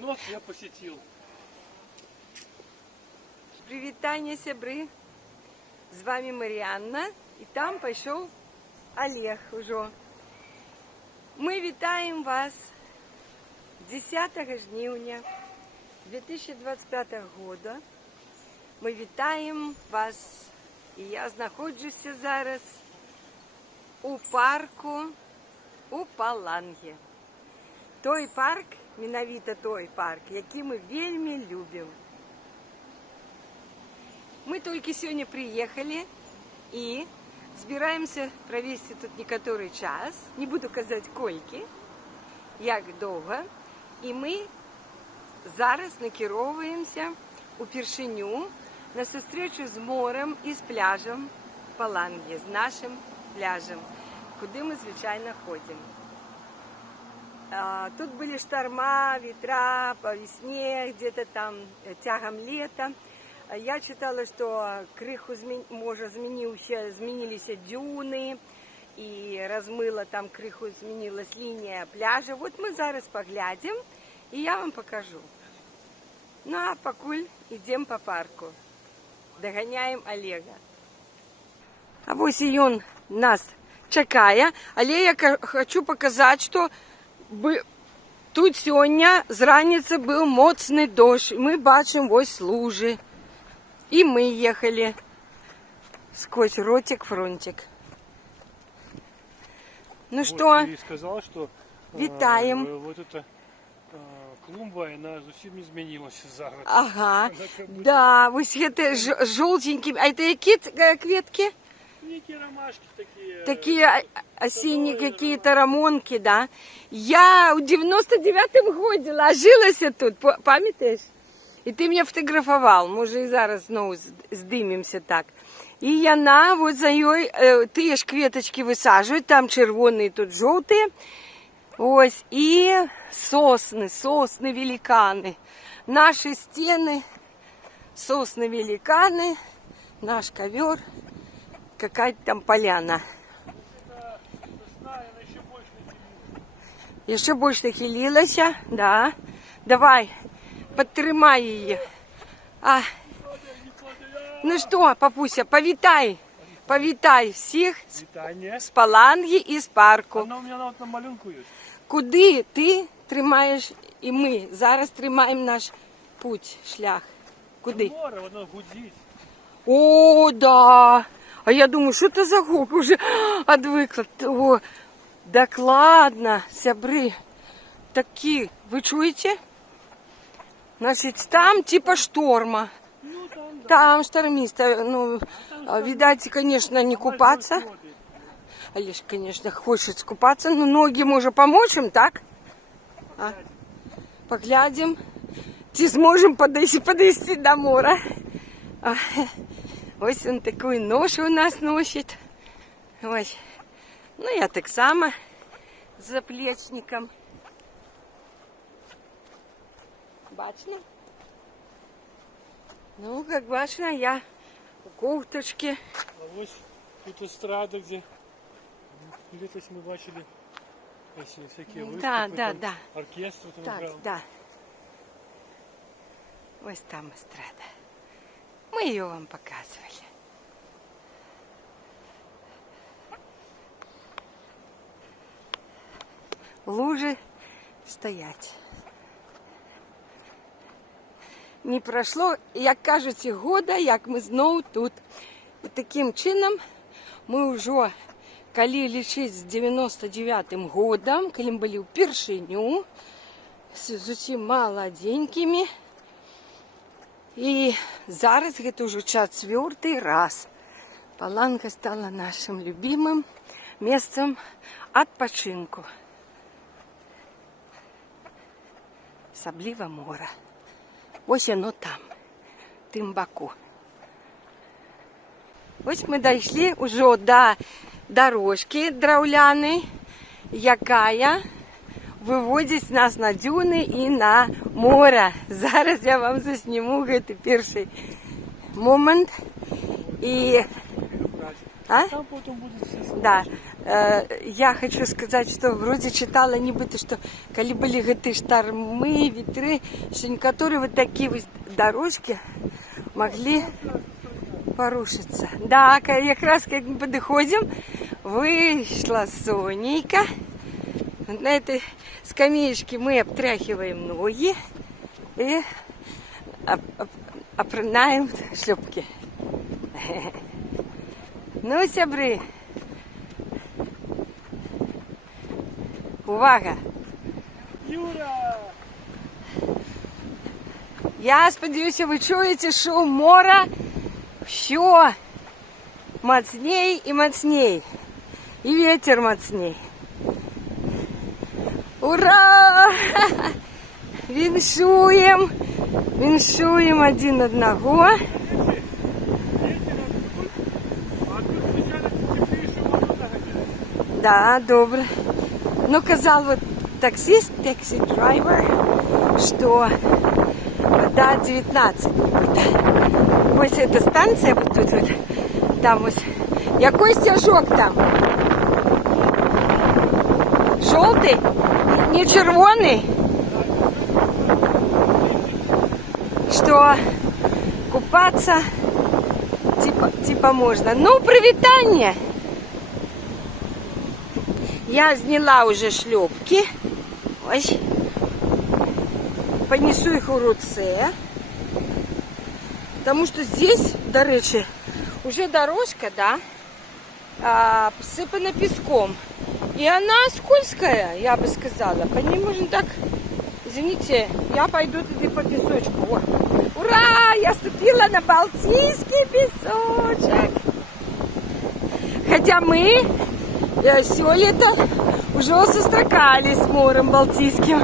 Но я посетил. Привітання, сябры. З вами Маріанна. І там пішов Олег уже. Ми вітаємо вас 10 жнивня 2025 года. Ми вітаємо вас. І я знаходжуся зараз у парку у Палангі. Той парк, менавіта той парк, який ми вельми любимо. Мы только сегодня приехали и збираемся провести тут некоторый час. Не буду казать кольки, як довго. І ми зараз накеровуємося у Першиню на зустрічу з морем і з пляжем Палангі, з нашим пляжем, куди ми, звичайно, ходимо. Тут были шторма, ветра по весне, где-то там тягом лета. Я читала, що криху може змінилися дюни і розмила там криху, змінилась лінія пляжу. От ми зараз поглядимо і я вам покажу. Ну а покуль йдемо по парку. Доганяємо Олега. А ось і він нас чекає. Але я хочу показати, що тут сьогодні зранку був моцний дощ. Ми бачимо ось лужи. И мы ехали сквозь ротик-фронтик. Ну вот, что? Ты сказала, что витаем. Вот эта клумба, она совсем не изменилась за год. Ага, да, вот это желтенькие. А это какие кветки? Некие ромашки такие. Такие осенние какие-то рамонки, да. Я в 99-м году ложилась тут, пам'ятаєш? І ти мене фотографував, може і зараз знову здимемося так. І вона, от за її, ті ж квіточки висаджують, там червоні, тут жовті. Ось, і сосни великани. Наші стіни, сосни великани, наш ковер, какая-то там поляна. Еще больше нахилилась, да. Давай. Подтримай її. Ну що, папуся, повітай всіх з Палангі і з парку. Вона у мене на малюнку є. Куди ти тримаєш і ми зараз тримаємо наш путь, шлях? Куди? Море, воно гудить. О, да. А я думаю, що це за гук? Уже відвикла. О, докладно, сябри. Такі, ви чуєте? Значит, там типа шторма. Ну, там, да. Там штормист. Ну, видать, конечно, не купаться. Олеж, конечно, хочет купаться. Но ноги можно помочь им, так? Поглядим. Чи зможем подойти до моря. Ось он такую ношу у нас носит. Ось. Ну, я так само с заплечником. Бачно? Ну, как бачно, я у кофточки. А ось тут эстрада, где летось мы бачили всякие выступы, Да. оркестр там Так, играл. да. Ось там эстрада. Мы ее вам показывали. Лужи стоять. Не пройшло, як кажуть, і года, як ми знову тут. І таким чином ми вже, коли лічить з 99-м годом, коли ми були в Першиню, з усім молоденькими. І зараз це вже 4-й раз. Паланга стала нашим любимым місцем відпочинку. Особливо море. Ось воно там, тим боку. Ось ми дійшли вже до дорожки драуляної, яка виводить нас на дюни і на море. Зараз я вам засніму цей перший момент. І... Там потім буде все. Да. Я хочу сказать, что вроде читала нібито, что коли были гэты штормы, ветры, что некоторые вот такие вот дорожки могли порушиться. Да, как раз как мы подходим, вышла Сонейка. На этой скамеечке мы обтряхиваем ноги и опрынаем шлепки. Ну, сябры, увага! Юра! Я сподіваюся, ви чуєте шум моря все мацней і мацней. І ветер мацней. Ура! Віншуємо! Віншуємо один одного. А тут специально теплейшую воду нагоняют. Да, добре. Ну, казал вот таксист, такси-драйвер, что до 19 будет. Ось эта станция вот тут вот. Там ось. Який стяжок там? Жовтий? Не червоний? Что купаться типа можно. Ну, привітання. Я зняла уже шлепки. Ось. Понесу их у руце. Потому что здесь, до речі, уже дорожка, да, посыпана песком. И она скользкая, я бы сказала. По ней можно так, извините, я пойду туда по песочку. О. Ура! Я ступила на балтийский песочек. Хотя мы все лето уже сустракались с морем Балтийским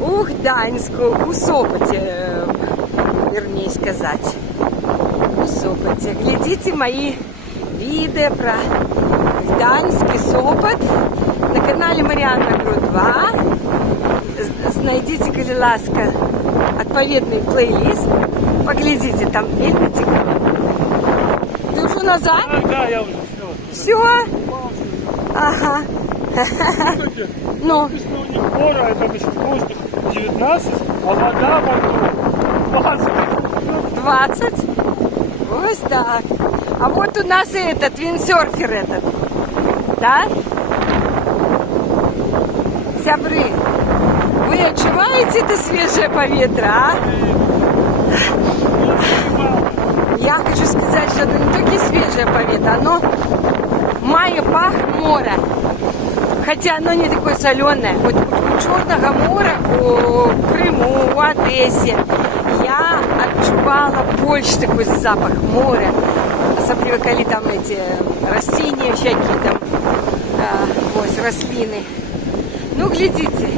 у Гданьску, у Сопоте, вернее сказать. У Сопоте. Глядите мои видео про Гданьск и Сопот на канале Маріанна Гру 2. Знайдите, коли ласка, отповедный плейлист. Поглядите, там вельми цікаво. Ты уже назад? Да, я уже все. Все? Ага. Слушайте, Ну, написано у них гора, это значит воздух 19, а вода вокруг 20. 20? Ось так. А вот у нас и этот, виндсерфер этот. Да? Сябры, вы отчуваете это свежее поветра, а? Я хочу сказать, что это не только свежее поветра, оно має пах моря. Хотя оно не такое соленое. Вот у Черного моря, у Крыму, у Одессе я отчувала больше такой запах моря. Особливо, коли там эти растения всякие там, ось, рослины. Ну, глядите,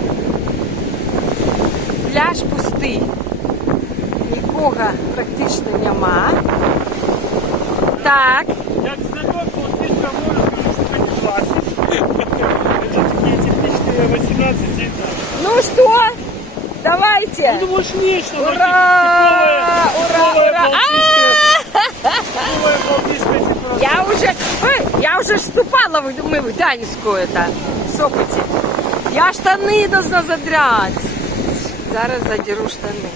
пляж пустий. Нікого практично нема. Так. Я знаком, вот здесь на море, скажу, что это 20. Это такие типичные 18 и Ну что, давайте. Ну, думаешь, нечто. Ура! Ура! Ура! Новая балтийская температура. Я уже вступала в Гданьську, это, в Сопоте. Я штаны должна задрать. Зараз задеру штаны.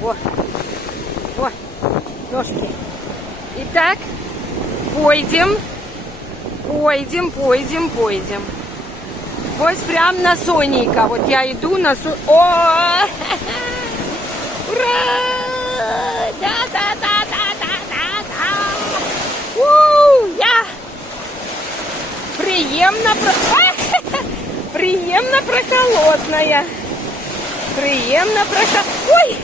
Вот. Вот. Ножки. Итак, пойдем. Пойдем. Вот прям на Сонейка. Вот я иду на О! Ура! Да! Я приємно прохолодная. Ой!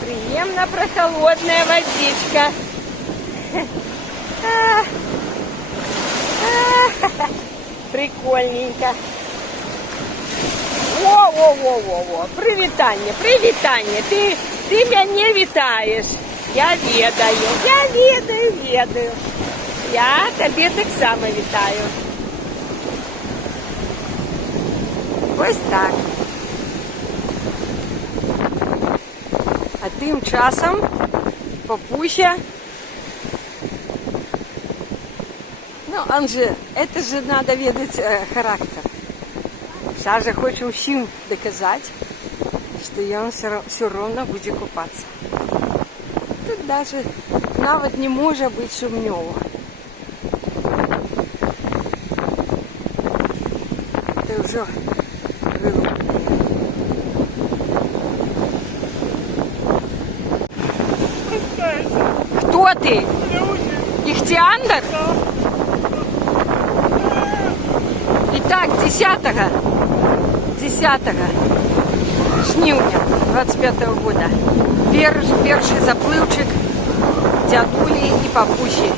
Приємно прохолодная водичка. Прикольненько. Во. Привітання. Ти мене вітаєш. Я ведаю. Я тебе так само вітаю. Ось так. А тим часом папуся. Ну, он же, это же надо ведать характер. Сажа хоче усім доказать, что он все равно будет купаться. Тут даже навод не может быть сумнево. Это уже Кто ты? Ихтиандр? Итак, 10-го жнивня 25-го года. Перший заплывчик дядули и папуши.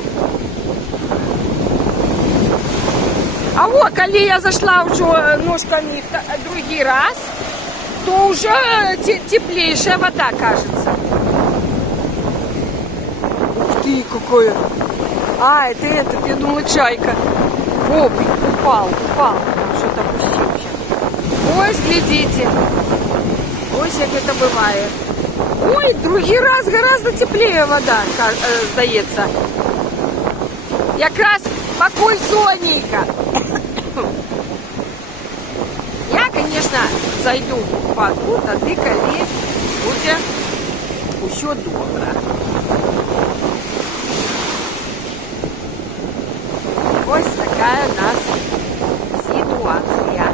А вот, коли я зашла уже ножками другий раз, то уже теплейшая вода кажется. Ух ты, какое! А, это, я думала, чайка. Вопль, упал, что-то опустился. Ой, глядите. Ой, как это бывает. Ой, другий раз гораздо теплее вода, здається. Якраз покой сонника. Я, конечно, зайду в воду, тоді, коли буде все добре. Ось такая у нас ситуация.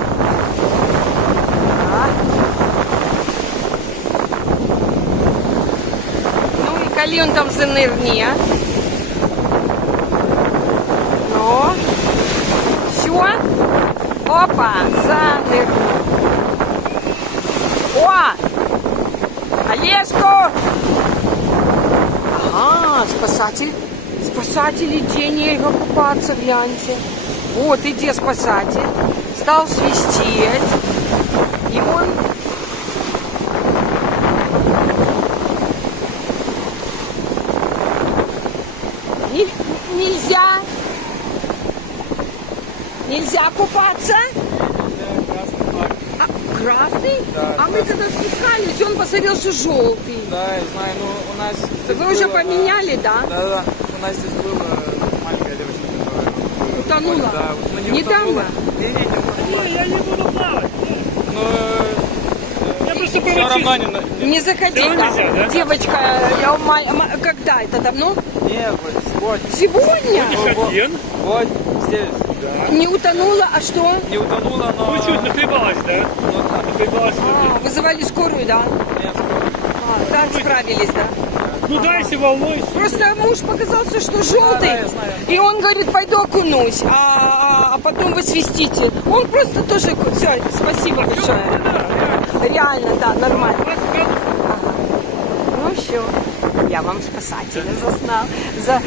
Ну и коли он там занырне. Ну, все. Опа, занырнул. О! Олежку! Ага, спасатель. Спасатель, иди, нельзя купаться, гляньте. Вот, иди, спасатель. Стал свистеть. И он... Нельзя. Нельзя купаться. Красный? Да, а мы когда спускались, он посмотрел, что желтый. Да, я знаю, но у нас здесь Вы уже было, поменяли, да? Да, у нас здесь была маленькая девочка, которая Утонула? Да, но не Недавно? утонула. Не утонула. Не, я не буду плавать. Но Я просто все равно не... Не заходи, Всё да? нельзя, да? Девочка, когда это давно? Не, вот, Сегодня? Шатен. вот здесь. Не утонула, а что? Не утонула, но... Ну чуть нахлебалась, да? Ну, да. Нахлебалась. Вызывали скорую, да? Нет, Так справились, да? Ну дайся, волнуйся. Просто муж показался, что желтый, Да, я знаю. и он говорит, пойду окунусь, а потом вы свистите. Он просто тоже, все, спасибо большое. Реально, да, нормально. Ну все, я вам спасателя заснал, А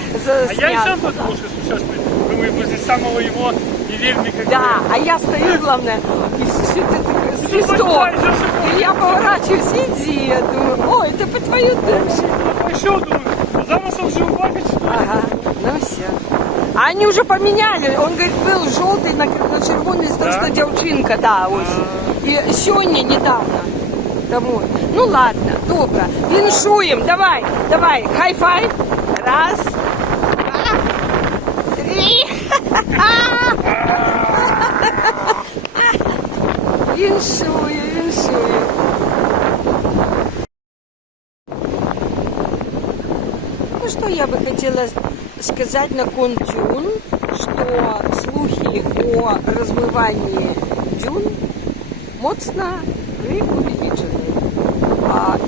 я и заснял. сам подумал, что сейчас мы возле самого его неверника. Да, а я стою, главное, и все это свисток. поднимаешь, зашибаешь. И я поворачиваюсь, иди, я думаю, ой, это по твою душу. Еще думаю, зараз он же убавит, что ли? Ага, ну все. А они уже поменяли. Он говорит, был желтый на червоний, з того, Да? что девчинка, да, ось. И сегодня недавно. Тому. Ну ладно, добре. Віншуємо. Давай, давай, хай-файв. Раз, два, три. Віншую, віншую. Ну что я бы хотела сказать на дюн, что слухи о размывании дюн моцно преувеличены.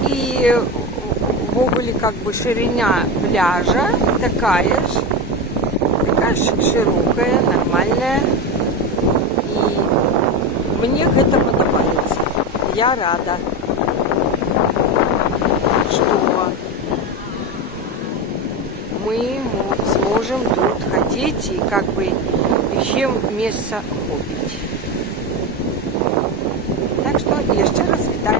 И в ogóle как бы ширина пляжа такая широкая, нормальная. И мне это подобается. Я рада, что мы сможем тут ходить и как бы еще место хобить. Так что еще раз вітаю.